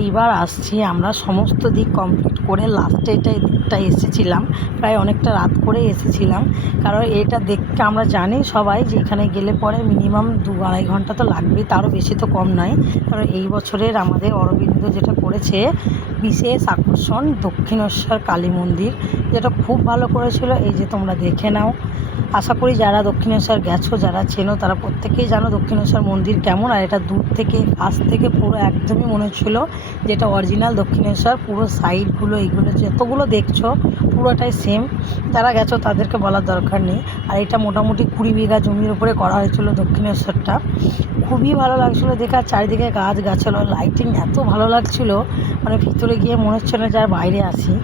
এইবার আসছি আমরা সমস্ত দিক কমপ্লিট করে লাস্টে এই দিকটা এসেছিলাম, প্রায় অনেকটা রাত করে এসেছিলাম। কারণ এটা দেখতে আমরা জানি সবাই যে এখানে গেলে পরে মিনিমাম 2-2.5 ঘন্টা তো লাগবেই, তারও বেশি তো কম নয়। কারণ এই বছরের আমাদের অরবিন্দ যেটা করেছে বিশেষ আকর্ষণ দক্ষিণেশ্বর কালী মন্দির, যেটা খুব ভালো করেছিল। এই যে তোমরা দেখে নাও, আশা করি যারা দক্ষিণেশ্বর গেছো, যারা চেনো, তারা প্রত্যেকেই জানো দক্ষিণেশ্বর মন্দির কেমন। আর এটা দূর থেকে কাছ থেকে পুরো একদমই মনে হচ্ছিলো যেটা অরিজিনাল দক্ষিণেশ্বর। পুরো সাইডগুলো এইগুলো যতগুলো দেখছো পুরোটাই সেম, যারা গেছো তাদেরকে বলার দরকার নেই। আর এটা মোটামুটি 20 বিঘা জমির উপরে করা হয়েছিল দক্ষিণেশ্বরটা। খুবই ভালো লাগছিলো দেখে, আর চারিদিকে গাছ গাছালো, লাইটিং এত ভালো লাগছিলো, মানে ভিতরে গিয়ে মনে হচ্ছে না যে আর বাইরে আসি।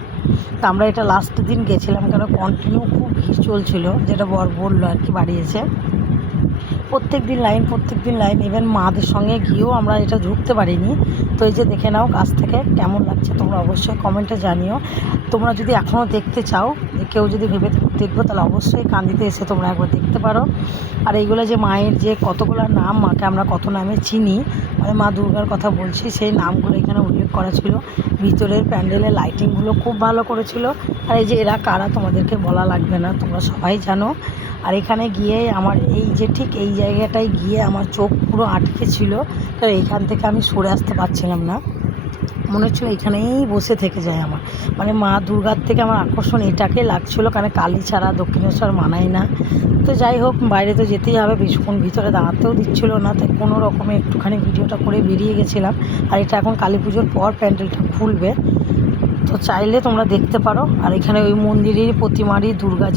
তা আমরা এটা লাস্ট দিন গেছিলাম, কেন কন্টিনিউ খুব ভিড় চলছিল, যেটা বর বললো আর কি বাড়ি এসে। প্রত্যেক দিন লাইন, ইভেন মাদের সঙ্গে গিয়েও আমরা এটা ঢুকতে পারিনি। তো এই যে দেখে নাও কাছ থেকে কেমন লাগছে, তোমরা অবশ্যই কমেন্টে জানিও। তোমরা যদি এখনও দেখতে চাও, কেউ যদি ভেবে দেখবো, তাহলে অবশ্যই কান্দিতে এসে তোমরা একবার দেখতে পারো। আর এইগুলো যে মায়ের যে কতগুলো নাম, মাকে আমরা কত নামে চিনি, মানে মা দুর্গার কথা বলছি, সেই নামগুলো এখানে উল্লেখ করা ছিল। ভিতরের প্যান্ডেলের লাইটিংগুলো খুব ভালো করেছিল। আর এই যে এরা কারা তোমাদেরকে বলা লাগবে না, তোমরা সবাই জানো। আর এখানে গিয়ে আমার এই যে ঠিক এই জায়গাটায় গিয়ে আমার চোখ পুরো আটকে ছিল, কারণ এইখান থেকে আমি সরে আসতে পারছিলাম না। মনে হচ্ছিলো এখানেই বসে থেকে যায় আমার, মানে মা দুর্গার থেকে আমার আকর্ষণ এটাকে লাগছিলো, কারণ কালী ছাড়া দক্ষিণেশ্বর মানায় না। তো যাই হোক, বাইরে তো যেতেই হবে, বেশিক্ষণ ভিতরে দাঁড়াতেও দিচ্ছিলো না, তাই কোনো রকমে একটুখানি ভিডিওটা করে বেরিয়ে গেছিলাম। আর এটা এখন কালী পুজোর পর প্যান্ডেলটা খুলবে, তো চাইলে তোমরা দেখতে পারো। আর এখানে ওই মন্দিরের প্রতিমারই দুর্গা,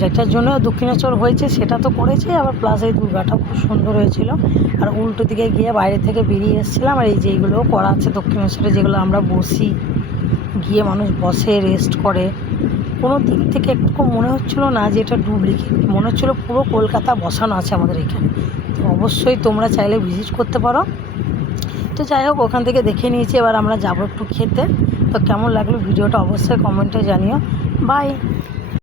যেটার জন্য দক্ষিণেশ্বর হয়েছে সেটা তো করেছে, আবার প্লাস এই দুর্গাটাও খুব সুন্দর হয়েছিল। আর উল্টো দিকে গিয়ে বাইরে থেকে বেরিয়ে এসেছিলাম। আর এই যে এইগুলোও করা আছে দক্ষিণেশ্বরে, যেগুলো আমরা বসি, গিয়ে মানুষ বসে রেস্ট করে, কোনো দিক থেকে একটু মনে হচ্ছিলো না যে এটা ডুপ্লিকেট, মনে হচ্ছিলো পুরো কলকাতা বসানো আছে আমাদের এখানে। তো অবশ্যই তোমরা চাইলে ভিজিট করতে পারো। তো যাই হোক, ওখান থেকে দেখে নিয়েছি, এবার আমরা যাবো একটু খেতে। তো কেমন লাগলো ভিডিওটা অবশ্যই কমেন্টে জানিও। বাই।